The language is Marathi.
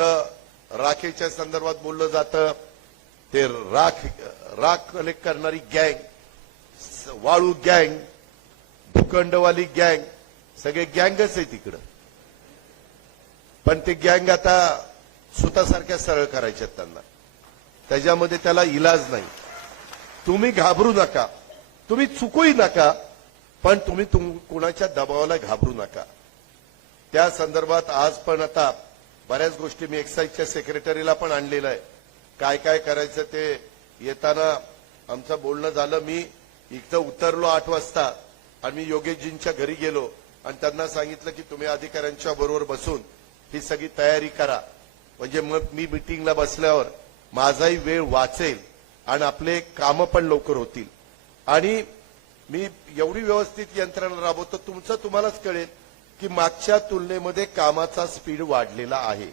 इथं राखेच्या संदर्भात बोललं जातं, ते राख कलेक्ट करणारी गँग, वाळू गँग, भूखंडवाली गँग, सगळे गँगच आहे तिकडं. पण ते गँग आता स्वतःसारख्या सरळ करायच्यात त्यांना, त्याच्यामध्ये त्याला इलाज नाही. तुम्ही घाबरू नका, तुम्ही चुकूही नका, पण तुम्ही कोणाच्या दबावाला घाबरू नका. त्या संदर्भात आज पण आता बऱ्याच गोष्टी मी एक्साईजच्या सेक्रेटरीला पण आणलेलं आहे. काय काय करायचं ते येताना आमचं बोलणं झालं. मी इथं उतरलो 8 वाजता आणि मी योगेशजींच्या घरी गेलो आणि त्यांना सांगितलं की तुम्ही अधिकाऱ्यांच्या बरोबर बसून ही सगळी तयारी करा, म्हणजे मग मी मिटिंगला बसल्यावर माझाही वेळ वाचेल आणि आपले कामं पण लवकर होतील. आणि मी एवढी व्यवस्थित यंत्रणा राबवतो, तुमचं तुम्हालाच कळेल की मागच्या तुलनेमध्ये कामाचा स्पीड वाढलेला आहे.